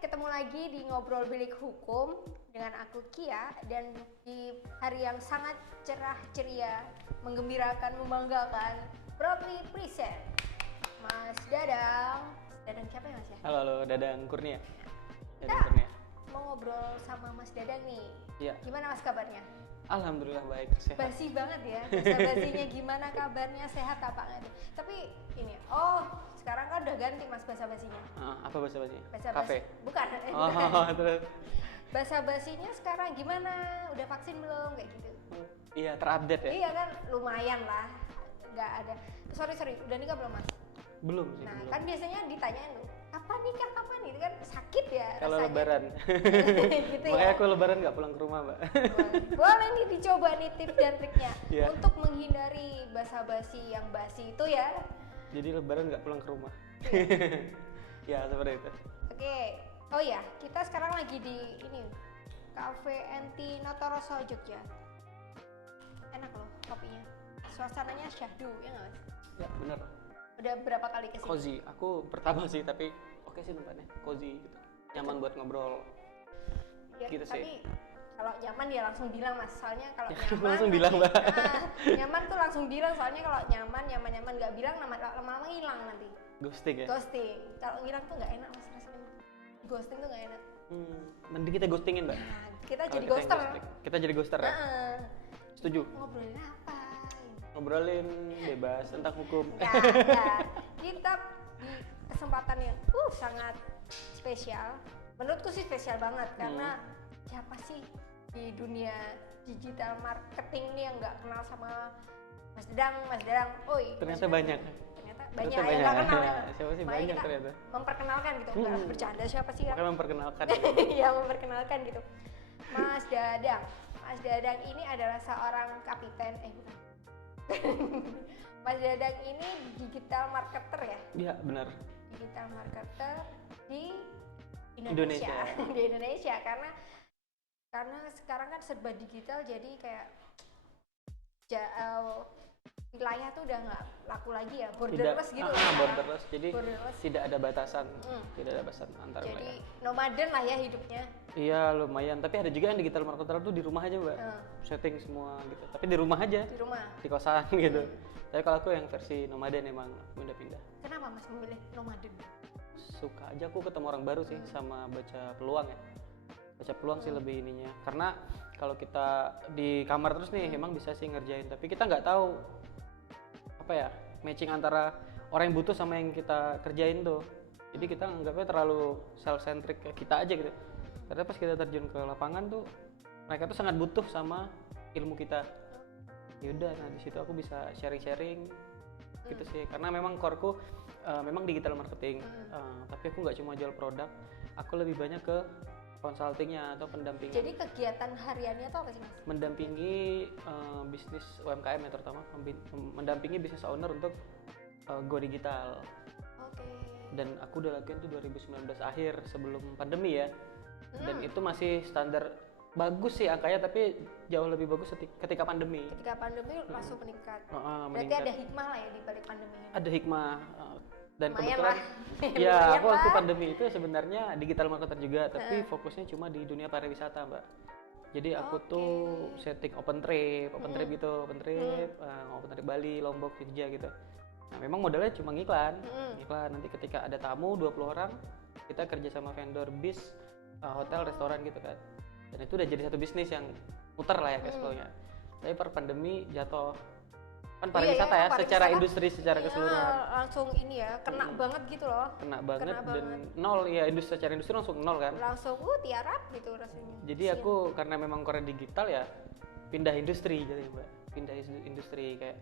ketemu lagi di Ngobrol Bilik Hukum dengan aku Kia, dan di hari yang sangat cerah ceria, menggembirakan, membanggakan, proudly present Mas Dadang. Dadang siapa ya Mas ya? Halo, Dadang Kurnia. Dadang Kita Kurnia. mau ngobrol sama Mas Dadang nih. Iya. Gimana Mas kabarnya? Alhamdulillah baik, sehat. Basi banget ya, basa-basinya gimana kabarnya, sehat apa enggak? Tapi ini, sekarang kan udah ganti Mas basa-basinya. Apa bahasa basinya? Basa-basi. Kafe. Bukan. Terus. Basa-basinya sekarang gimana? Udah vaksin belum? Kayak gitu. Iya, terupdate ya? Iya kan, lumayan lah. Nggak ada. Sorry, udah nikah belum Mas? Belum sih. Nah, belum. kan biasanya ditanyain tuh, kapan nikah, kapan? Itu kan sakit ya Kalau rasanya. lebaran. Gitu Makanya ya. aku lebaran nggak pulang ke rumah, Mbak. Boleh nih dicoba nih tips dan triknya Iya. untuk menghindari basa-basi yang basi itu ya. Jadi lebaran nggak pulang ke rumah. Ya, seperti itu. Oke. Oh ya, kita sekarang lagi di ini Cafe Enti Notoroso Jogja. Enak loh kopinya. Suasananya syahdu, ya nggak Mas? Ya, benar. Udah berapa kali kesini? Cozy. Aku pertama sih, tapi oke sih tempatnya. Cozy gitu. Nyaman buat ngobrol. Ya, Gitu tapi sih. kalau nyaman ya langsung bilang Mas, soalnya kalau Ya, nyaman langsung bilang, Mbak. nyaman tuh langsung bilang, soalnya kalau nyaman nggak bilang lama-lama hilang nanti. Ghosting ya? Ghosting. Kalau ngilang tuh nggak enak Mas rasanya. Ghosting tuh nggak enak. Mending kita ghostingin, Mbak. Nah, kita Kalau jadi yang ghoster. ghosting. Kita jadi ghoster ya? Heeh. Setuju? Ngobrolin apa? Ngobrolin bebas tentang hukum. Ya. Kita di kesempatan yang sangat spesial. Menurutku sih spesial banget karena siapa sih di dunia digital marketing nih yang nggak kenal sama Mas Dadang? Oi. Ternyata Mas banyak. Ternyata Ternyata banyak yang banyak. nggak kenal ya. Siapa sih? Makanya Banyak kita ternyata. memperkenalkan gitu. Enggak lah, bercanda, siapa sih yang Makanya memperkenalkan. ya memperkenalkan gitu. Mas Dadang. Mas Dadang ini adalah seorang kapiten, bukan. Mas Dadang ini digital marketer ya? Iya, benar. Digital marketer di Indonesia. Di Indonesia karena sekarang kan serba digital, jadi kayak wilayah tuh udah nggak laku lagi ya, borderless gitu sekarang. Borderless. Jadi Borderless. tidak ada batasan. Tidak ada batasan antar Jadi wilayah. nomaden lah ya hidupnya. Iya, lumayan. Tapi ada juga yang digital marketer tuh di rumah aja, Mbak. Setting semua gitu. Tapi di rumah aja. Di rumah. Di kosan gitu. Tapi kalau aku yang versi nomaden emang pindah-pindah. Kenapa Mas memilih nomaden? Suka aja aku ketemu orang baru sih, sama baca peluang ya. Baca peluang sih lebih ininya. Karena kalau kita di kamar terus nih emang bisa sih ngerjain, tapi kita nggak tahu apa ya, matching antara orang yang butuh sama yang kita kerjain tuh. Jadi kita anggapnya terlalu self centric kayak kita aja gitu. Karena pas kita terjun ke lapangan tuh mereka tuh sangat butuh sama ilmu kita. Yaudah, nah di situ aku bisa sharing gitu sih. Karena memang core-ku memang digital marketing, tapi aku nggak cuma jual produk, aku lebih banyak ke consultingnya atau pendampingan. Jadi kegiatan hariannya tuh apa sih Mas? Mendampingi bisnis UMKM ya, terutama mendampingi bisnis owner untuk go digital. Oke. Dan aku udah lakuin tuh 2019 akhir sebelum pandemi ya. Dan itu masih standar bagus sih angkanya, tapi jauh lebih bagus ketika pandemi. Ketika pandemi langsung meningkat. Berarti Meningkat. ada hikmah lah ya di balik pandemi ini. Ada hikmah, dan Lumayan kebetulan lah. ya Lumayan aku waktu lah. pandemi itu sebenarnya digital marketer juga, tapi fokusnya cuma di dunia pariwisata, Mbak. Jadi aku tuh setting open trip gitu, open trip Bali, Lombok, Jogja gitu. Nah memang modalnya cuma ngiklan. Nanti ketika ada tamu 20 orang, kita kerja sama vendor bis, hotel, restoran gitu kan. Dan itu udah jadi satu bisnis yang muter lah ya cash flow-nya. Tapi per pandemi jatuh. Kan pariwisata ya, secara industri secara keseluruhan. Langsung ini ya, kena banget gitu loh. Kena banget dan nol ya, secara industri langsung nol kan. Langsung tiarap gitu rasanya. Jadi aku karena memang Korea digital ya, pindah industri jadi Mbak. Pindah industri kayak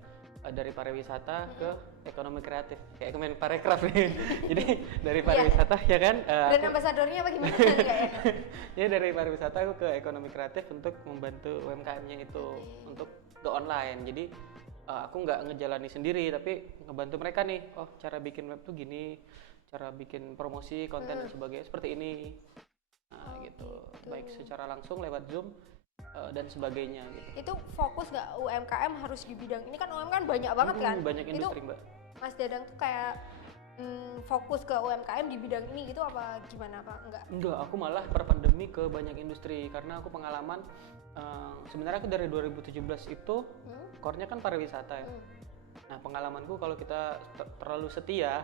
dari pariwisata ke ekonomi kreatif. Kayak Kemen Parekraf nih. Jadi dari pariwisata ya kan. Brand ambasadornya apa gimana? Enggak ya? Jadi dari pariwisata aku ke ekonomi kreatif untuk membantu UMKM-nya itu untuk go online. Jadi aku nggak ngejalani sendiri, tapi ngebantu mereka nih. Oh, cara bikin web tuh gini, cara bikin promosi konten dan sebagainya seperti ini. Nah, gitu. Baik secara langsung lewat Zoom dan sebagainya gitu. Itu fokus nggak UMKM harus di bidang ini? Kan UMKM banyak banget kan? Banyak industri, itu, Mbak. Mas Dadang tuh kayak fokus ke UMKM di bidang ini gitu apa gimana, apa enggak? Enggak, aku malah per pandemi ke banyak industri karena aku pengalaman sebenarnya aku dari 2017 itu core-nya kan pariwisata ya. Nah, pengalamanku kalau kita terlalu setia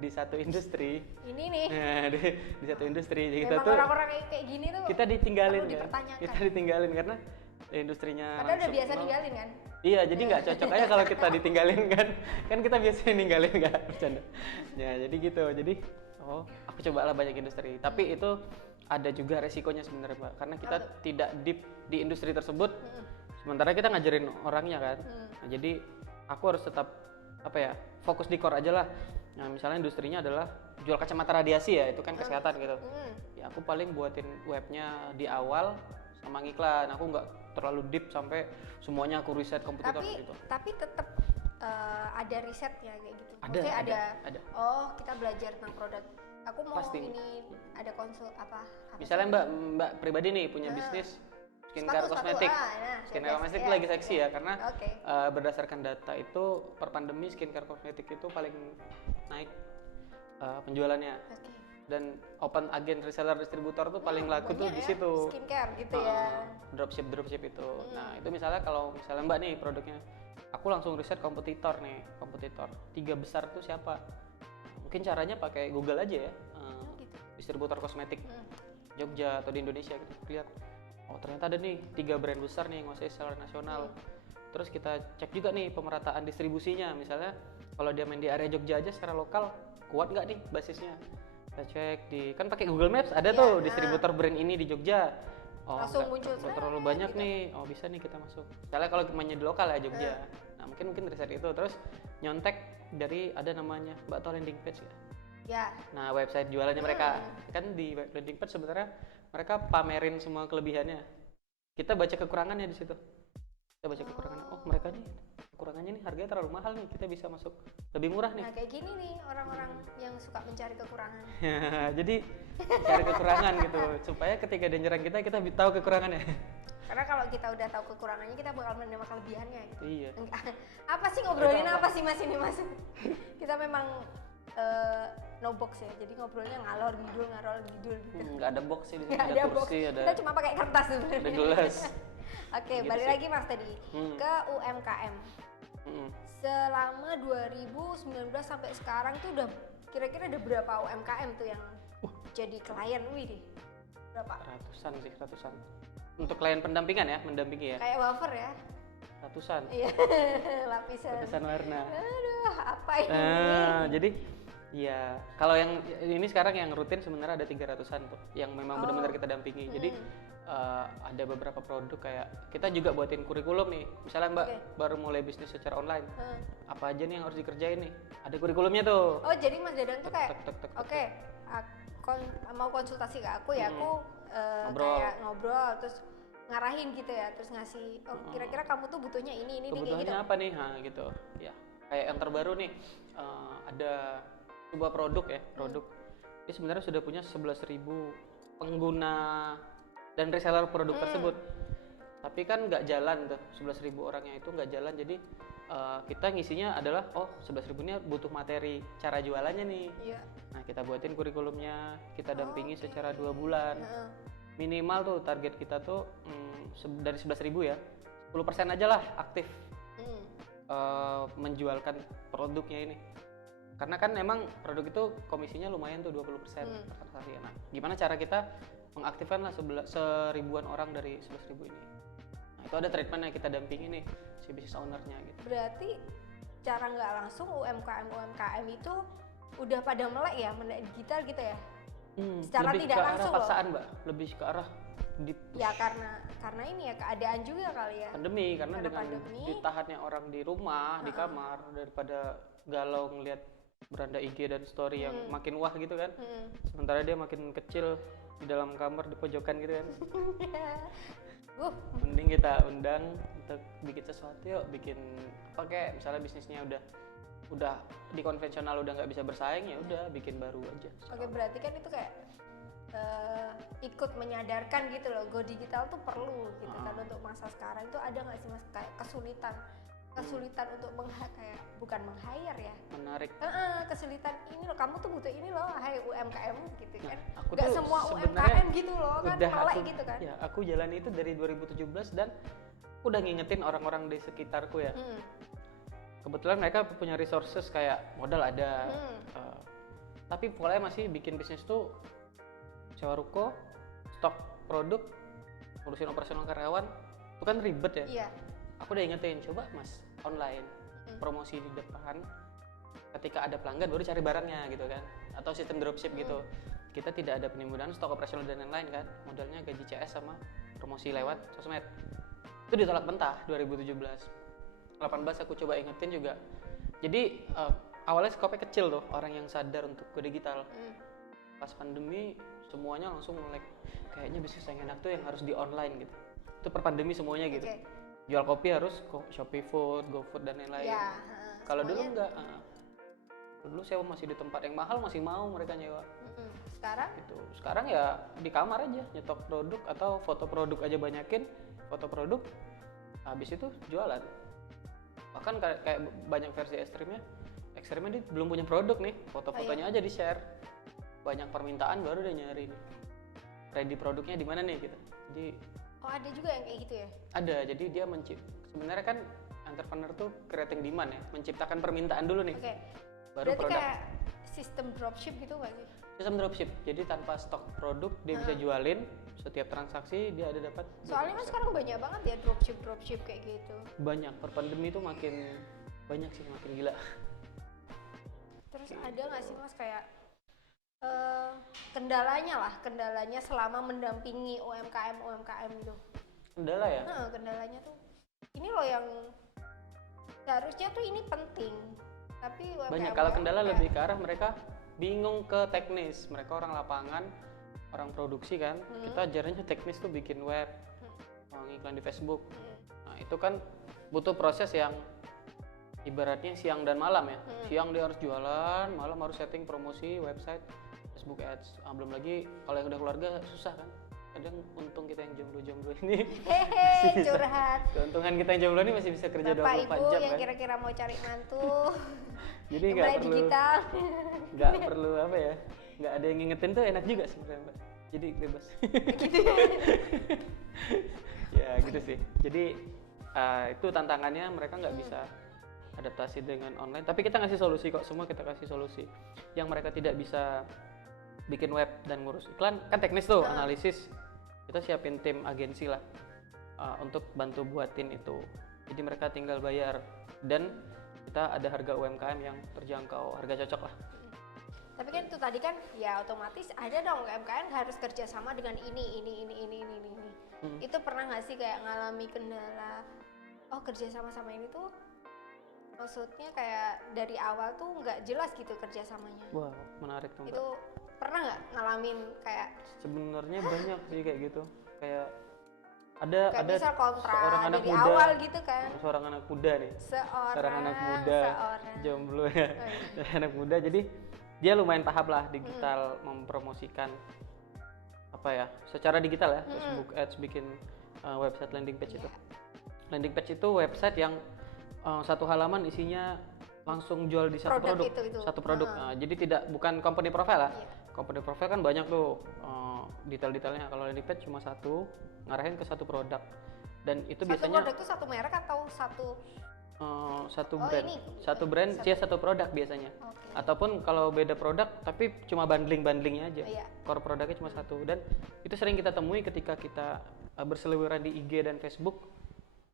di satu industri, Ini nih di satu industri kita memang tuh orang-orang kayak gini tuh kita ditinggalin perlu kan. dipertanyakan. Kita ditinggalin karena industrinya Padahal udah langsung biasa nol. ninggalin kan? Iya, jadi nggak cocok aja kalau kita ditinggalin kan. Kan kita biasanya ninggalin nggak bercanda. Ya, jadi gitu. Jadi, aku cobalah banyak industri. Tapi itu ada juga resikonya sebenarnya, Pak. Karena kita tidak deep di industri tersebut. Sementara kita ngajarin orangnya kan. Nah, jadi aku harus tetap fokus di core aja lah. Nah, misalnya industrinya adalah jual kacamata radiasi ya, itu kan kesehatan gitu. Ya aku paling buatin webnya di awal sama ngiklan. Aku nggak terlalu deep sampai semuanya aku riset kompetitor gitu. Tapi tetap ada risetnya kayak gitu. Ada, Maksudnya ada. Oh, kita belajar tentang produk. Aku mau Pasti. ini ada konsul apa Misalnya Mbak pribadi nih punya bisnis skincare kosmetik. Skincare kosmetik lagi seksi ya karena berdasarkan data itu per pandemi skincare kosmetik itu paling naik penjualannya. Dan open agen reseller distributor tuh paling laku tuh di situ. Skincare gitu ya. Dropship itu. Nah, itu misalnya kalau misalnya Mbak nih produknya, aku langsung riset kompetitor. 3 besar tuh siapa? Mungkin caranya pakai Google aja ya. Gitu. Distributor kosmetik Jogja atau di Indonesia gitu. Lihat, oh ternyata ada nih 3 brand besar nih yang nguasai secara nasional. Terus kita cek juga nih pemerataan distribusinya. Misalnya kalau dia main di area Jogja aja secara lokal, kuat nggak nih basisnya? Kita cek kan pakai Google Maps ada tuh distributor brand ini di Jogja. Langsung muncul terlalu banyak gitu. Nih. Oh, bisa nih kita masuk. Misalnya kalau mainnya di lokal ya Jogja. Nah, mungkin riset itu terus nyontek dari ada namanya Mbak tahu landing page ya? Ya. Nah, website jualannya mereka. Kan di landing page sebenarnya mereka pamerin semua kelebihannya. Kita baca kekurangannya di situ. Kita baca kekurangannya. Oh, mereka nih kekurangannya nih harganya terlalu mahal nih, kita bisa masuk lebih murah nih. Nah, kayak gini nih orang-orang yang suka mencari kekurangan. Jadi cari kekurangan gitu supaya ketika dia nyerang kita tahu kekurangannya. Karena kalau kita udah tahu kekurangannya kita bakal menerima kelebihannya gitu. Iya. Apa sih ngobrolin apa sih Mas ini Mas? Kita memang no box ya, jadi ngobrolnya ngalor ngidul gitu. Nggak ada box sih di sini, ada kursi, box. ada. Kita cuma pakai kertas sebenarnya. Ada gelas. Oke, gitu balik sih. lagi Mas tadi ke UMKM. Selama 2019 sampai sekarang tuh udah kira-kira ada berapa UMKM tuh yang jadi klien deh? Berapa? Ratusan. Untuk klien pendampingan ya, mendampingi ya. Kayak wafer ya. Ratusan. Iya, lapisan warna. Aduh, apa ini? Jadi ya kalau yang ini sekarang yang rutin sebenarnya ada 300-an tuh yang memang benar-benar kita dampingi. Jadi ada beberapa produk kayak kita juga buatin kurikulum nih. Misalnya Mbak baru mulai bisnis secara online. Apa aja nih yang harus dikerjain nih? Ada kurikulumnya tuh. Oh, jadi Mas Dadang tuh kayak mau konsultasi ke aku ya, aku kayak ngobrol terus ngarahin gitu ya, terus ngasih kira-kira kamu tuh butuhnya ini kayak gitu. Apa nih? Gitu. Ya. Kayak yang terbaru nih ada sebuah produk ya, ini sebenarnya sudah punya 11.000 pengguna dan reseller produk tersebut. Tapi kan nggak jalan tuh, 11.000 orangnya itu nggak jalan. Jadi kita ngisinya adalah 11.000 ini butuh materi cara jualannya nih. Iya. Nah, kita buatin kurikulumnya, kita dampingi secara 2 bulan. Minimal tuh target kita tuh dari 11.000 ya, 10% aja lah aktif menjualkan produknya ini. Karena kan emang produk itu komisinya lumayan tuh 20% per transaksi. Nah, gimana cara kita mengaktifkan lah 1.000-an orang dari 11.000 ini. Nah, itu ada treatment yang kita dampingi nih si business owner-nya gitu. Berarti cara nggak langsung UMKM itu udah pada melek digital gitu ya? Secara lebih tidak ke langsung arah paksaan Mbak, lebih ke arah deep ya karena ini ya keadaan juga kali ya. Pandemi, karena dengan pandemi, ditahannya orang di rumah, di kamar daripada galau ngelihat beranda IG dan story yang makin wah gitu kan. Sementara dia makin kecil di dalam kamar di pojokan gitu kan. Mending kita undang untuk bikin sesuatu yuk, bikin apa kayak misalnya bisnisnya udah di konvensional udah nggak bisa bersaing ya udah bikin baru aja. Oke, berarti kan itu kayak ikut menyadarkan gitu loh, go digital tuh perlu gitu kan untuk masa sekarang. Itu ada nggak sih Mas kayak kesulitan kesulitan untuk kayak bukan meng-hire ya, Menarik. kesulitan ini loh, kamu tuh butuh ini loh, hai UMKM gitu kan. Aku Nggak tuh semua sebenarnya UMKM gitu loh kan, udah melek aku, gitu kan. ya aku jalani itu dari 2017 dan aku udah ngingetin orang-orang di sekitarku ya. Kebetulan mereka punya resources kayak modal ada, tapi polanya masih bikin bisnis tuh sewa ruko, stok produk, ngurusin operasional karyawan, itu kan ribet ya. Iya. Aku udah ingetin, coba mas online, promosi di depan, ketika ada pelanggan baru cari barangnya gitu kan, atau sistem dropship gitu. Kita tidak ada penimbunan stok operasional dan lain-lain kan, modalnya gaji CS sama promosi lewat sosmed. Itu ditolak mentah 2017. 18 aku coba ingetin juga. Jadi awalnya skopnya kecil tuh, orang yang sadar untuk ke digital. Pas pandemi semuanya langsung melek, kayaknya bisnis yang enak tuh yang harus di online gitu. Itu per pandemi semuanya gitu. Jual kopi harus Shopee Food, GoFood dan lain-lain. Ya, Kalau dulu enggak. Dulu sewa masih di tempat yang mahal masih mau mereka nyewa. Sekarang? Gitu. Sekarang ya di kamar aja nyetok produk atau foto produk aja banyakin, foto produk, habis itu jualan. Bahkan kayak banyak versi ekstrimnya dia belum punya produk nih, foto-fotonya aja di share. Banyak permintaan baru dia nyari nih, ready produknya di mana nih gitu. Jadi ada juga yang kayak gitu ya? Ada, jadi dia sebenarnya kan entrepreneur tuh creating demand ya, menciptakan permintaan dulu nih. Baru berarti produk. Kayak sistem dropship gitu nggak sih? Sistem dropship, jadi tanpa stok produk dia bisa jualin, setiap transaksi dia ada dapat. Soalnya kan sekarang banyak banget ya dropship kayak gitu. Banyak, per pandemi itu makin banyak sih, makin gila. Terus ada nggak sih mas kayak kendalanya selama mendampingi UMKM itu? Kendala ya? Kendalanya tuh ini loh yang seharusnya tuh ini penting, tapi UMKM banyak. Kalau kendala lebih ke arah mereka bingung ke teknis, mereka orang lapangan, orang produksi kan. Kita ajarannya teknis tuh bikin web, ngiklan di Facebook. Nah itu kan butuh proses yang ibaratnya siang dan malam ya. Siang dia harus jualan, malam harus setting promosi website, Facebook Ads. Belum lagi kalau yang udah keluarga susah kan. Kadang untung kita yang jomblo ini. Curhat. Keuntungan kita yang jomblo ini masih bisa kerja 24 jam kan. Bapak Ibu yang kira-kira mau cari mantu. Jadi nggak perlu digital. Nggak perlu apa ya, nggak ada yang ngingetin tuh enak juga sebenarnya Mbak. Jadi bebas. Gitu. Ya gitu sih. Jadi itu tantangannya, mereka nggak bisa adaptasi dengan online. Tapi kita ngasih solusi kok, semua kita kasih solusi. Yang mereka tidak bisa bikin web dan ngurus iklan kan teknis tuh, analisis. Kita siapin tim agensi lah untuk bantu buatin itu. Jadi mereka tinggal bayar dan kita ada harga UMKM yang terjangkau, harga cocok lah. Tapi kan itu tadi kan ya otomatis ada dong UMKM harus kerjasama dengan ini. Itu pernah nggak sih kayak ngalami kendala? Kerjasama ini tuh maksudnya kayak dari awal tuh nggak jelas gitu kerjasamanya. Wah menarik tuh Mbak. Itu pernah nggak ngalamin kayak? Sebenarnya banyak sih kayak gitu. Kayak ada misal kontra seorang anak dari muda, awal gitu kan. Seorang anak muda nih. Seorang anak muda jomblo ya. Anak muda, jadi dia lumayan paham lah digital, mempromosikan apa ya secara digital ya, Facebook Ads, bikin website landing page itu. Landing page itu website yang satu halaman isinya langsung jual di satu produk. Satu produk. Jadi bukan company profile lah. Company profile kan banyak tuh detail-detailnya. Kalau landing page cuma satu, ngarahin ke satu produk. Dan itu biasanya satu produk itu satu merek atau satu brand. Satu brand sih satu produk biasanya. Ataupun kalau beda produk tapi cuma bundlingnya aja. Core produknya cuma satu. Dan itu sering kita temui ketika kita berseliweran di IG dan Facebook.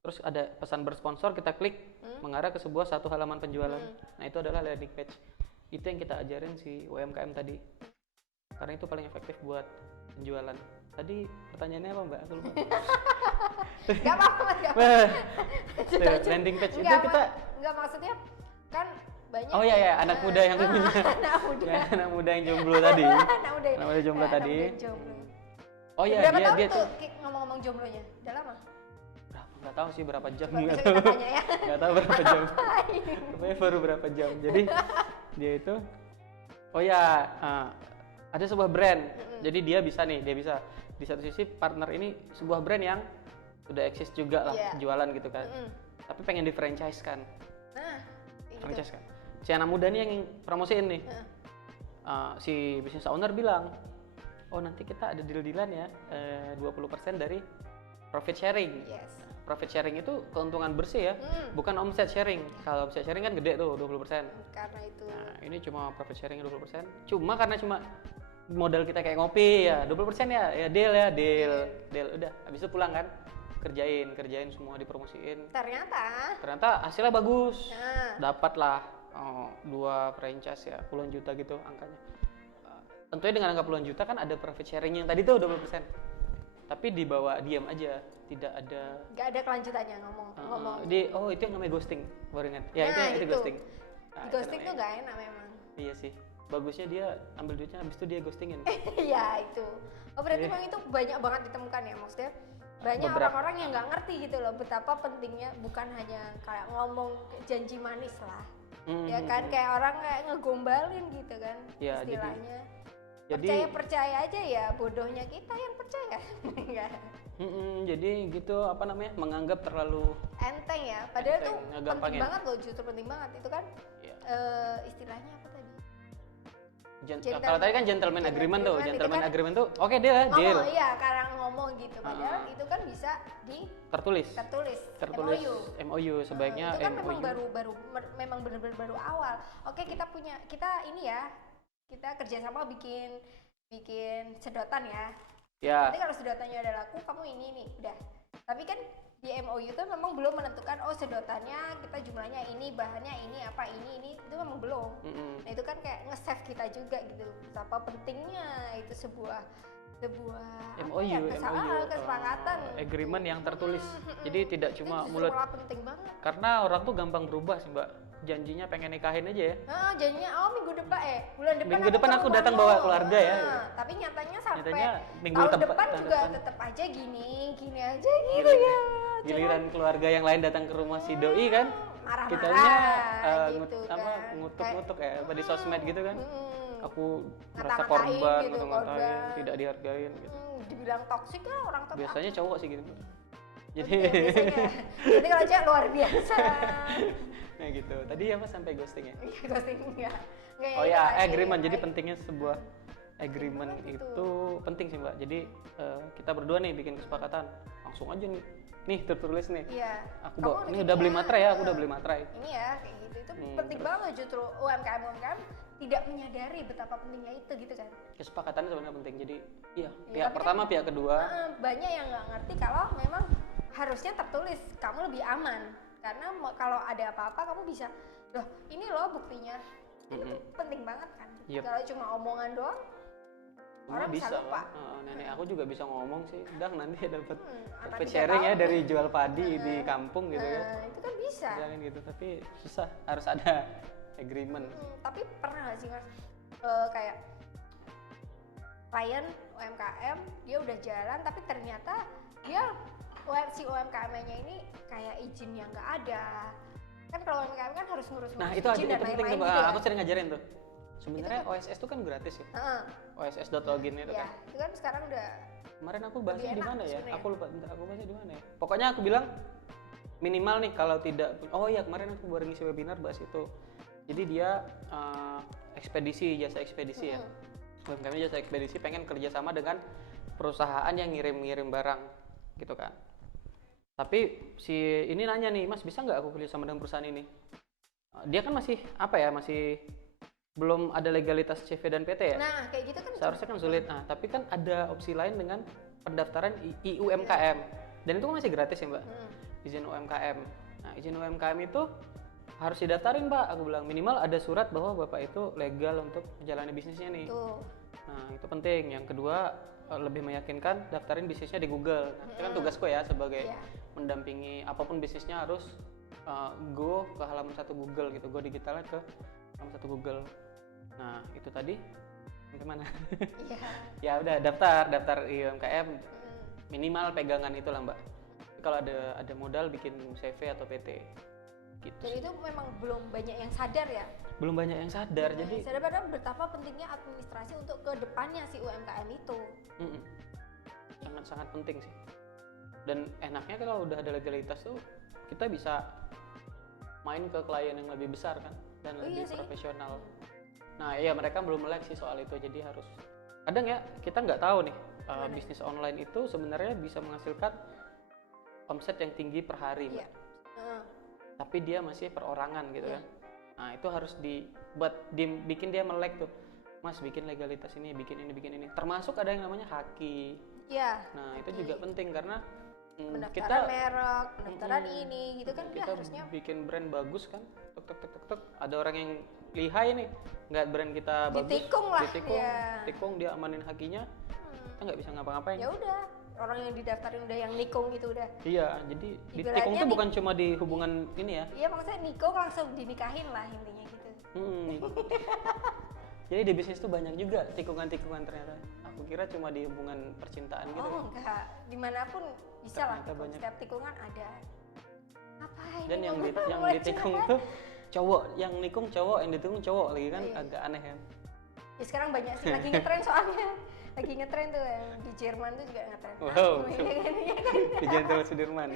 Terus ada pesan bersponsor, kita klik mengarah ke sebuah satu halaman penjualan. Nah itu adalah landing page. Itu yang kita ajarin si UMKM tadi. Karena itu paling efektif buat penjualan. Tadi pertanyaannya apa Mbak? Aku lupa. Gak apa-apa. Landing page itu kita. Enggak, maksudnya kan banyak. Oh iya anak muda yang punya. Anak muda yang jomblo tadi. Anak muda jomblo tadi. Oh iya dia tuh ngomong-ngomong jomblonya. Udah lama? Nggak tahu sih berapa jam. Ya. Nggak tahu berapa jam. Tapi baru berapa jam. Jadi dia itu ada sebuah brand. Jadi dia bisa di satu sisi partner ini sebuah brand yang udah eksis juga lah jualan gitu kan. tapi pengen di franchise kan. Nah, kayak Franchise gitu. kan. Si anak muda nih yang promosiin nih. Si business owner bilang, oh nanti kita ada deal-dealan ya, 20% dari profit sharing. Yes. Profit sharing itu keuntungan bersih ya, bukan omset sharing. Kalau omset sharing kan gede tuh 20%. Karena itu. Nah, ini cuma profit sharing 20%. Karena cuma modal kita kayak ngopi ya 20% ya deal. Udah, habis itu pulang kan. Kerjain semua, dipromosiin. Ternyata hasilnya bagus. Dapatlah 2 franchise ya, puluhan juta gitu angkanya. Tentunya dengan angka puluhan juta kan ada profit sharing yang tadi tuh 20%. Tapi dibawa diam aja, tidak ada. Gak ada kelanjutannya ngomong. Itu yang namanya ghosting, baru ingat. Ya itu ghosting. Ghosting tuh gak enak memang. Iya sih. Bagusnya dia ambil duitnya, habis itu dia ghostingin. Iya itu. Oh berarti memang itu banyak banget ditemukan ya, maksudnya banyak orang-orang yang nggak ngerti gitu loh betapa pentingnya, bukan hanya kayak ngomong janji manis lah, ya kan, kayak orang kayak ngegombalin gitu kan, ya, istilahnya. Jadi percaya aja ya, bodohnya kita yang percaya. Jadi gitu menganggap terlalu enteng ya, padahal itu penting banget loh, justru penting banget itu kan. Istilahnya apa tadi? Kalau tadi kan gentleman agreement tuh, gentleman agreement tuh oke deal. Iya, karena ngomong gitu, padahal itu kan bisa tertulis MOU sebaiknya. Itu kan memang baru memang benar-benar baru awal. Oke, kita ini ya, kita kerjasama bikin sedotan ya. Nanti kalau sedotannya udah laku, kamu ini nih udah. Tapi kan di MOU itu memang belum menentukan sedotannya kita jumlahnya ini, bahannya ini, apa ini itu memang belum. Nah itu kan kayak nge-save kita juga gitu, betapa pentingnya itu sebuah MOU, kesepakatan, agreement yang tertulis. Jadi tidak cuma mulut. Penting banget. Karena orang tuh gampang berubah sih Mbak. Janjinya pengen nikahin aja ya. Janjinya bulan depan aku datang bawa keluarga ya. Tapi nyatanya sampai minggu tahun depan juga tetap aja gini aja gitu ya. Giliran keluarga yang lain datang ke rumah si doi kan, kitanya ngutuk-ngutuk ya di sosmed gitu kan. Aku merasa korban gitu, ngatain, tidak dihargain gitu. Dibilang toksik lah orang toksik. Biasanya cowok sih gitu. Jadi jadi kalau cewek luar biasa. Nah gitu. Tadi apa sampai ghosting ya? Ghosting enggak. Oh ya, agreement. Jadi pentingnya sebuah agreement itu penting sih Mbak. Jadi kita berdua nih bikin kesepakatan, langsung aja nih. Nih tertulis nih. Iya. Ini udah beli materai ya, aku udah beli materai. Ini ya kayak gitu. Itu penting banget justru UMKM tidak menyadari betapa pentingnya itu gitu kan. Kesepakatannya sebenarnya penting. Jadi pihak pertama, pihak kedua. Banyak yang nggak ngerti kalau memang harusnya tertulis, kamu lebih aman. Karena kalau ada apa-apa kamu bisa, loh ini loh buktinya. Itu penting banget kan. Kalau cuma omongan doang, orang bisa lupa. Nenek aku juga bisa ngomong sih, nanti dapat sharing ya dari jual padi di kampung gitu ya. Itu kan bisa. Jangan gitu, tapi susah, harus ada agreement. Tapi pernah nggak sih Mas, kayak klien UMKM dia udah jalan, tapi ternyata si UMKM-nya ini kayak izinnya nggak ada. Kan kalau UMKM kan harus ngurus izin dan lain-lain. Nah itu penting tuh, gitu, aku sering ngajarin tuh. Sebenarnya OSS itu kan gratis ya. OSS.login itu kan. Itu kan sekarang udah. Kemarin aku bahasnya di mana ya? Aku lupa. Aku bahasnya di mana ya? Pokoknya aku bilang minimal nih kalau tidak. Oh iya, kemarin aku baru ngisi webinar bahas itu. Jadi dia jasa ekspedisi ya. UMKM jasa ekspedisi pengen kerjasama dengan perusahaan yang ngirim barang gitu kan. Tapi si ini nanya nih, Mas bisa nggak aku kerjasama dengan perusahaan ini? Dia kan masih belum ada legalitas CV dan PT ya. Nah kayak gitu kan. Seharusnya kan sulit. Nah tapi kan ada opsi lain dengan pendaftaran IUMKM dan itu kan masih gratis ya Mbak. Izin UMKM. Nah izin UMKM itu harus didaftarin Mbak. Aku bilang minimal ada surat bahwa Bapak itu legal untuk menjalani bisnisnya nih. Nah itu penting. Yang kedua lebih meyakinkan daftarin bisnisnya di Google. Nah, itu kan tugasku ya sebagai mendampingi apapun bisnisnya harus go ke halaman 1 Google gitu, go digitalnya ke halaman 1 Google. Nah itu tadi sampai mana? Ya udah daftar UMKM minimal pegangan itulah Mbak. Kalau ada modal bikin CV atau PT. Gitu. Dan itu memang belum banyak yang sadar ya. Belum banyak yang sadar. Jadi sadar pada betapa pentingnya administrasi untuk ke depannya si UMKM itu. Sangat-sangat penting sih. Dan enaknya kalau udah ada legalitas tuh kita bisa main ke klien yang lebih besar kan dan lebih Iya sih. profesional. Nah iya mereka belum melek sih soal itu, jadi harus kadang ya kita nggak tahu nih bisnis online itu sebenarnya bisa menghasilkan omset yang tinggi per hari Mbak. Iya. Heeh. Tapi dia masih perorangan gitu Iya. kan. Nah itu harus bikin dia melek tuh, Mas bikin legalitas ini, bikin ini, termasuk ada yang namanya haki. Iya. Nah itu juga penting karena Pendaftaran kita merek, pendaftaran ini gitu kan dia kita harusnya. bikin brand bagus kan, tek, ada orang yang lihai nih, nggak brand kita bagus, Ditikung lah, ya. tikung dia amanin hakinya, kita nggak bisa ngapa-ngapain. Ya udah, orang yang didaftarin udah yang nikung itu udah. Iya, jadi Ibaratnya ditikung tuh bukan cuma di hubungan ini ya. Iya maksudnya nikung langsung dinikahin lah intinya gitu. Jadi di bisnis tuh banyak juga tikungan-tikungan ternyata. Aku kira cuma di hubungan percintaan gitu. Oh enggak, dimanapun bisa lah. Ternyata banyak. Setiap tikungan ada. Ngapain? Dan yang Mulai ditikung curhat. tuh cowok, yang nikung cowok, yang ditikung cowok lagi kan, Iya. agak aneh kan. Ya sekarang banyak sih lagi ngetren soalnya. Lagi ngetren tuh yang di Jerman tuh juga ngetren. Wow. Iya kan? Iya kan? Di Jenderal Sudirman.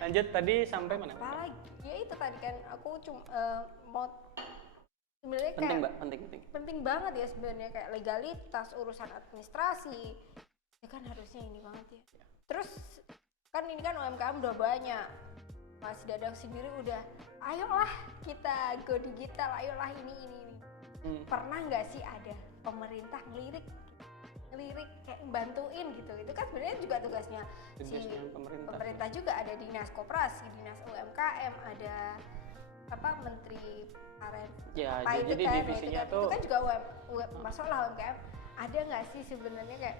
Lanjut tadi sampai mana? Apalagi? Ya itu tadi kan aku cuma mau sebenarnya Penting kayak Mbak, penting. penting banget ya sebenarnya kayak legalitas, urusan administrasi. Ya kan harusnya ini banget ya. Terus kan ini kan UMKM udah banyak. Mas Dadang sendiri udah, ayolah kita go digital, ayolah ini. Pernah nggak sih ada pemerintah ngelirik kayak bantuin gitu? Itu kan sebenarnya juga tugasnya si Tugasnya pemerintah juga, ada dinas koperasi, dinas UMKM, ada apa menteri Ya, apa itu jadi kan, divisinya itu tuh kan juga masalah UMKM. Ada nggak sih sebenarnya kayak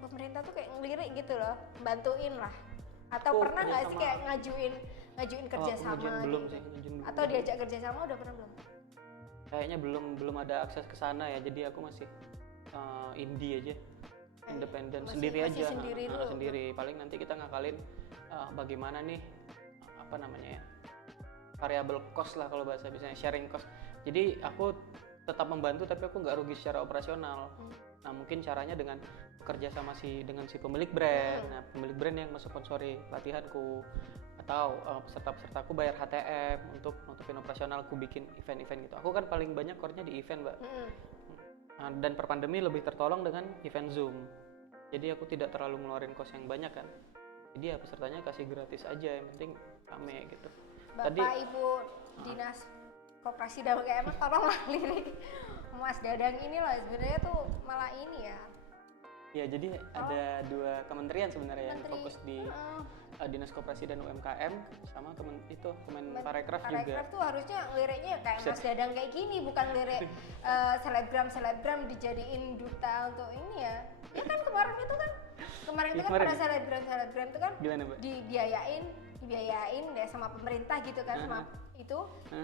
pemerintah tuh kayak ngelirik gitu loh, bantuin lah? Atau pernah nggak sih kayak ngajuin kerjasama belum gitu? sih, ngajuin belum. Atau diajak kerjasama udah pernah belum? Kayaknya belum ada akses ke sana ya, jadi aku masih indie aja, independen, sendiri masih aja. sendiri dulu. Sendiri. Paling nanti kita ngakalin bagaimana nih apa namanya ya, variable cost lah kalau bahasa biasanya, sharing cost. Jadi aku tetap membantu tapi aku nggak rugi secara operasional. Nah mungkin caranya dengan bekerja sama dengan si pemilik brand. Nah pemilik brand yang mensponsori latihanku, atau peserta-pesertaku bayar HTM untuk nutupin operasional, aku bikin event-event gitu. Aku kan paling banyak core-nya di event Mbak. Nah, dan per pandemi lebih tertolong dengan event Zoom. Jadi aku tidak terlalu ngeluarin cost yang banyak kan. Jadi ya pesertanya kasih gratis aja, yang penting rame gitu. Bapak Ibu Dinas Koperasi dan UMKM tolonglah lirik Mas Dadang ini loh, sebenarnya tuh malah ini ya. Ya jadi ada dua kementerian sebenarnya yang Menteri, fokus di Dinas Koperasi dan UMKM sama Kemenparekraf juga. Parekraf tuh harusnya liriknya kayak Mas Dadang kayak gini, bukan lirik selebgram dijadiin duta untuk ini ya. Ya kan kemarin itu kan itu kan pada selebgram itu kan Gimana Mbak? dibiayain ya sama pemerintah gitu kan, sama itu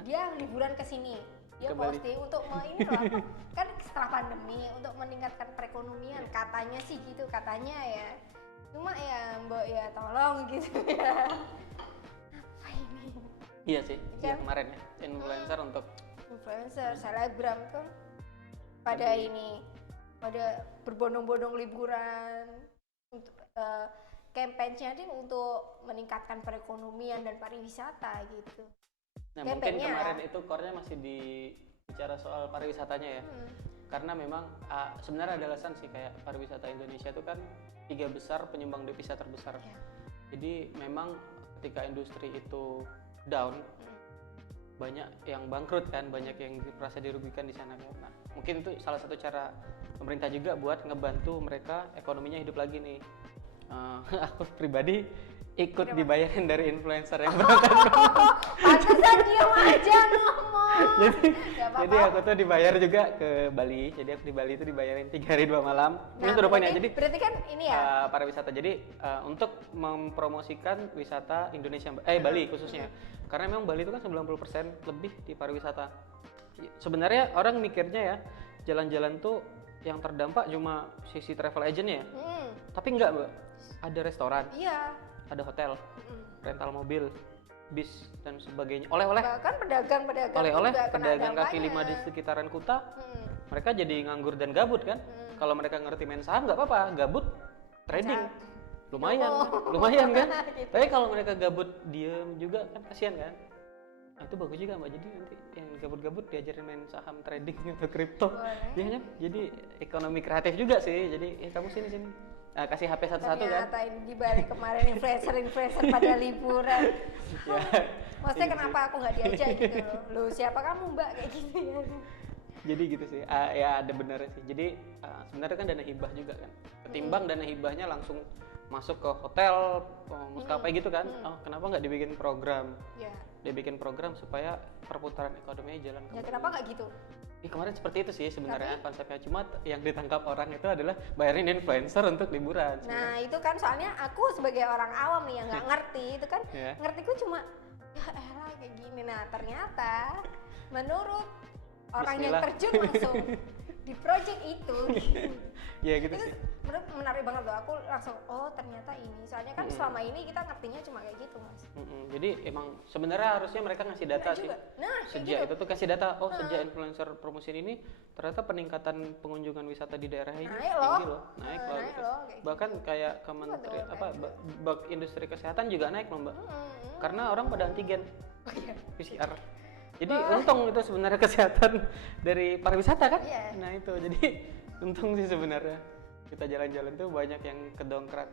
dia liburan ke sini, dia posting untuk ini loh apa, kan setelah pandemi untuk meningkatkan perekonomian katanya sih gitu, katanya ya. Cuma ya Mbak ya tolong gitu ya. Apa ini? Iya sih, Kan? ya kemarin ya influencer untuk Influencer, selebgram kan pada pada berbondong-bondong liburan untuk campaign-nya ini untuk meningkatkan perekonomian dan pariwisata gitu. Nah mungkin kemarin itu core-nya masih bicara soal pariwisatanya ya. Karena memang sebenarnya ada alasan sih, kayak pariwisata Indonesia itu kan 3 besar penyumbang devisa terbesar. Jadi memang ketika industri itu down, banyak yang bangkrut kan, banyak yang merasa dirugikan di sana kan. Nah, mungkin itu salah satu cara pemerintah juga buat ngebantu mereka ekonominya hidup lagi nih. Aku pribadi ikut dibayarin dari influencer yang berangkat. Pantesan diam aja ngomong. Jadi aku tuh dibayar juga ke Bali. Jadi aku di Bali itu dibayarin 3 hari 2 malam. Ini tuh rupanya. Jadi berarti kan ini ya pariwisata. Jadi untuk mempromosikan wisata Indonesia, Bali khususnya. Karena memang Bali itu kan 90% lebih di pariwisata. Sebenarnya orang mikirnya ya, jalan-jalan tuh yang terdampak cuma sisi travel agent ya. Tapi enggak, Mbak. Ada restoran. Iya. Ada hotel, rental mobil, bis dan sebagainya. Oleh-oleh. Bahkan pedagang-pedagang Oleh-oleh juga kena pedagang kaki dampaknya. 5 di sekitaran Kuta. Mereka jadi nganggur dan gabut kan. Kalau mereka ngerti main saham nggak apa-apa, gabut trading. lumayan, Oh. lumayan kan. Gitu. Tapi kalau mereka gabut diem juga kan kasihan kan. Nah, itu bagus juga mbak, jadi nanti yang gabut-gabut diajarin main saham, trading atau kripto. Boleh. Ya kan? Jadi ekonomi kreatif juga sih. Jadi kamu sini. Nah, kasih HP satu-satu kan. Ternyata ini dibalik kemarin influencer pada liburan. Ya. Maksudnya kenapa aku nggak diajak gitu loh? Loh siapa kamu mbak kayak gitu ya? Jadi gitu sih. Ya ada benernya sih. Jadi sebenarnya kan dana hibah juga kan. Ketimbang dana hibahnya langsung masuk ke hotel, maskapai gitu kan. Oh, kenapa nggak dibikin program? Ya. Dibikin program supaya perputaran ekonominya jalan Ya kembali. kenapa nggak gitu? Kemarin seperti itu sih sebenarnya konsepnya, cuma yang ditangkap orang itu adalah bayarin influencer untuk liburan. Nah itu kan soalnya aku sebagai orang awam nih yang nggak ngerti itu kan Ya. ngertiku cuma ya elah kayak gini. Nah ternyata menurut orang yang Bismillah. terjun langsung di project itu Ya gitu itu sih. menurut menarik banget loh. Aku langsung oh ternyata ini soalnya kan selama ini kita ngertinya cuma kayak gitu mas. Jadi emang sebenarnya harusnya mereka ngasih data Enggak sih. juga. Nah kayak Sejak gitu. itu tuh kasih data, oh sejak influencer promosiin ini ternyata peningkatan pengunjungan wisata di daerah ini Naik loh. tinggi loh, naik loh. Naik Gitu. loh, kayak gitu. Bahkan kayak kementerian Betul, apa bak industri kesehatan juga naik loh mbak, karena orang pada antigen Oh, iya. PCR. Jadi untung itu sebenarnya kesehatan dari pariwisata kan? Iya. Nah itu jadi untung sih sebenarnya kita jalan-jalan tuh banyak yang kedongkrak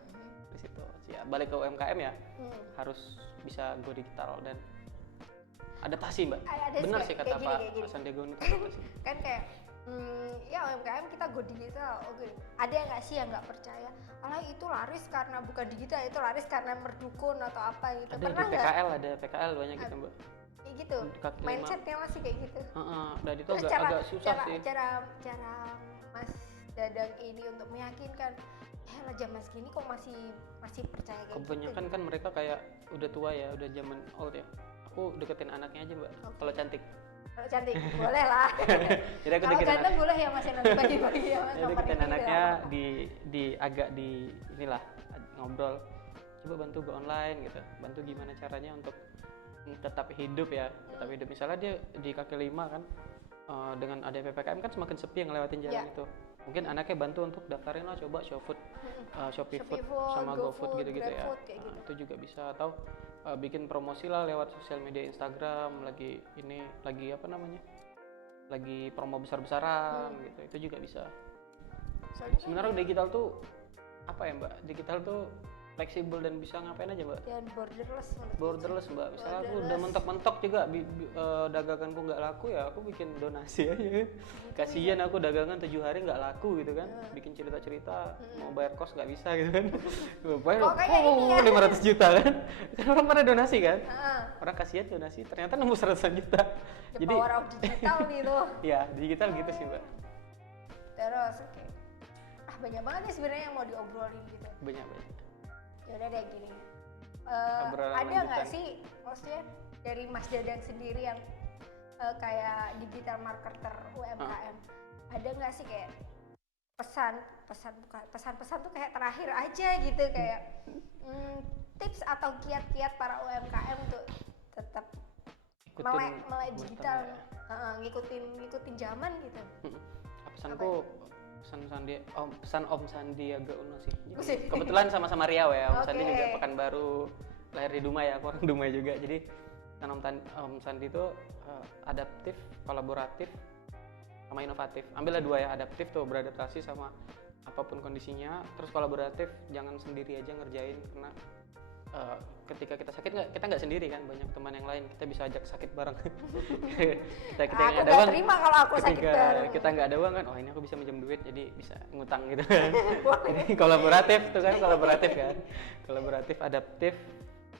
di situ. Ya, balik ke UMKM ya harus bisa go digital dan adaptasi mbak. Ada sih, Benar kayak- sih kata kayak gini, Pak kayak gini. Sandiaga Uno adaptasi. Kan kayak ya UMKM kita go digital, oke. Ada yang nggak sih yang nggak percaya? Alah itu laris karena bukan digital, itu laris karena merdukun atau apa gitu. Ada Pernah di nggak PKL, ada PKL banyak gitu mbak. kayak gitu? Kaki lima. Mindsetnya masih kayak gitu. Dan itu Terus agak susah sih. cara Mas Dadang ini untuk meyakinkan, lah zaman segini kok masih percaya kayak Kebanyakan gitu. kan mereka kayak udah tua ya, udah zaman old ya. Aku deketin anaknya aja mbak, kalau cantik. Kalau cantik boleh lah. Jadi aku Kalau deketin ganteng boleh ya mas yang nanti bagi-bagi ya mas. Jadi nomor deketin ini anaknya gitu. agak di inilah ngobrol. Coba bantu go online gitu. Bantu gimana caranya untuk tetap hidup ya, tetap hidup. Misalnya dia di kaki lima kan, dengan ada PPKM kan semakin sepi yang ngelewatin jalan Ya. itu. Mungkin anaknya bantu untuk daftarin lah coba Shopee Shopee Food Food, sama GoFood, GoFood gitu-gitu ya. GrabFood, kayak Nah, gitu. itu juga bisa, atau bikin promosi lah lewat sosial media Instagram, lagi apa namanya? Lagi promo besar-besaran gitu. Itu juga bisa. Soalnya kan Sebenarnya digital tuh apa ya mbak? Digital tuh fleksibel dan bisa ngapain aja mbak? dan borderless menurut Borderless mbak. Misalnya aku udah Borderless. mentok-mentok juga daganganku nggak laku ya aku bikin donasi aja. Kasian aku dagangan 7 hari nggak laku gitu kan. Bikin cerita-cerita mau bayar kos nggak bisa gitu kan. Bayar Kok kayak ini ya? 500 juta kan. Kan orang pada donasi kan. Heeh. Orang kasihan donasi ternyata nembus 100 juta. The Jadi power of digital gitu. ya digital gitu sih mbak. Terus oke. Banyak banget nih sebenarnya yang mau diobrolin gitu. Banyak. Ya udah deh gini. Obrolan Ada nggak lanjutan. sih maksudnya dari Mas Dadang sendiri yang kayak digital marketer UMKM, ada nggak sih kayak pesan-pesan tuh kayak terakhir aja gitu kayak tips atau kiat-kiat para UMKM untuk tetap melek zaman digital, ya. ngikutin zaman gitu. Pesanku pesan Om Sandiaga Uno sih. Wih. Jadi, kebetulan sama-sama Riau ya. Om Sandi Oke. juga Pekanbaru, lahir di Dumai ya. Aku orang Dumai juga. Jadi pesan Om Sandi itu adaptif, kolaboratif, sama inovatif. Ambillah dua ya, adaptif tuh beradaptasi sama apapun kondisinya. Terus kolaboratif, jangan sendiri aja ngerjain karena ketika kita sakit kita nggak sendiri kan, banyak teman yang lain, kita bisa ajak sakit bareng. kita Aku nggak ada nggak uang, terima kalau aku sakit ketika bareng. kita nggak ada uang kan, oh ini aku bisa minjem duit jadi bisa ngutang gitu kan. Jadi kolaboratif tuh kan, kolaboratif, adaptif.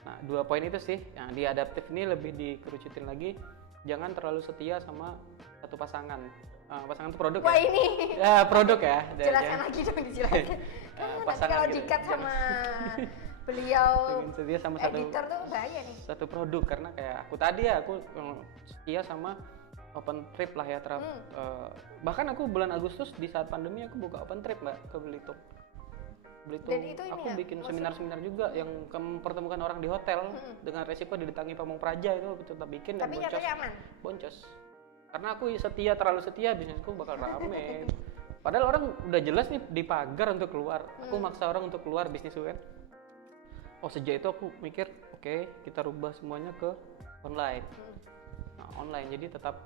Nah 2 poin itu sih. Nah di adaptif ini lebih dikerucutin lagi, jangan terlalu setia sama satu pasangan. Pasangan itu produk Wah ya? ini Ya produk ya. jelaskan lagi dong dijelaskan. Nanti pasangan kalau gitu. dikat sama beliau Jangan setia sama editor tuh bahaya nih. satu produk, karena kayak aku tadi ya, aku setia sama open trip lah ya. Bahkan aku bulan Agustus di saat pandemi aku buka open trip mbak ke Belitung. Dan itu ini Aku ya, bikin maksud- seminar-seminar juga yang mempertemukan orang di hotel dengan resiko didatangi pamong praja, itu aku tetap bikin dan Tapi nyatanya aman. boncos. Karena aku terlalu setia, bisnisku bakal rame. Padahal orang udah jelas nih di pagar untuk keluar. Aku maksa orang untuk keluar bisnis kan. sejak itu aku mikir oke, kita rubah semuanya ke online. Nah, online jadi tetap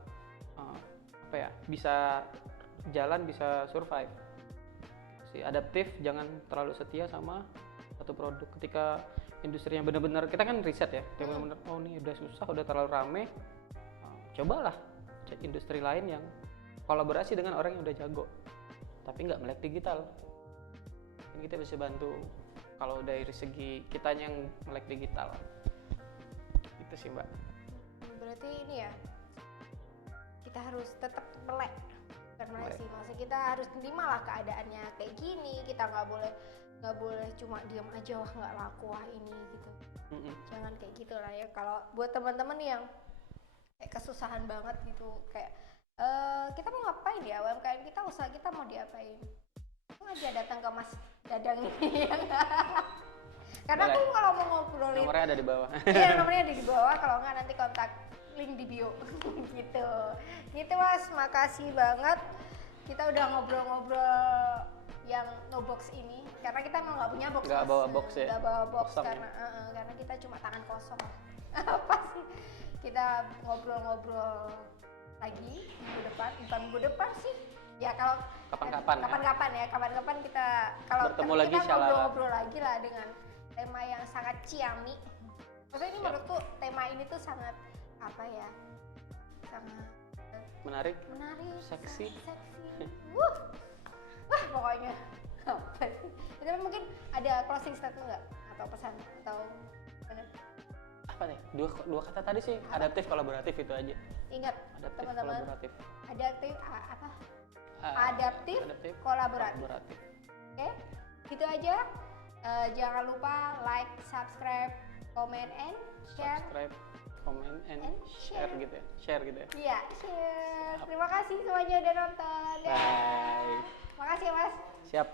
apa ya, bisa jalan, bisa survive. Si adaptif, jangan terlalu setia sama satu produk. Ketika industri yang benar-benar, kita kan riset ya, yang benar-benar oh ini udah susah, udah terlalu rame, cobalah cek industri lain yang kolaborasi dengan orang yang udah jago tapi nggak melek digital. Mungkin kita bisa bantu kalau dari segi kitanya yang melek digital. Itu sih Mbak. Berarti ini ya, kita harus tetap melek, bukan melek sih, maksudnya kita harus terima lah keadaannya kayak gini. Kita nggak boleh cuma diam aja, wah nggak laku, wah ini gitu. Jangan kayak gitulah ya. Kalau buat teman-teman yang kayak kesusahan banget gitu, kayak kita mau ngapain ya, UMKM kita, usaha kita mau diapain, langsung aja datang ke Mas Dadang ini ya. Karena aku kalau mau ngobrolin, nomornya ada di bawah. iya, nomornya ada di bawah, kalau nggak nanti kontak link di bio. gitu Mas, makasih banget, kita udah ngobrol-ngobrol yang no box ini, karena kita emang nggak punya box, Nggak bawa box ya, nggak bawa box kosong karena karena kita cuma tangan kosong. Apa sih, kita ngobrol-ngobrol lagi minggu depan sih ya, kalau kapan-kapan kita kalau bertemu lagi, kita ngobrol-ngobrol lagi lah dengan tema yang sangat ciami. Maksudnya ini menurutku tema ini tuh sangat apa ya, sangat menarik, seksi. Wah pokoknya apa sih itu. Mungkin ada closing statement nggak atau pesan atau mana? Apa nih, dua kata tadi sih, adaptif kolaboratif, itu aja. Ingat Adaptif, teman-teman, kolaboratif. Adaptif, kolaboratif. Oke, gitu aja. Jangan lupa like, subscribe, comment, and share. Subscribe, comment, and share gitu ya. Share gitu ya. Iya, share. Terima kasih semuanya udah nonton. Bye. Makasih ya Mas. Siap.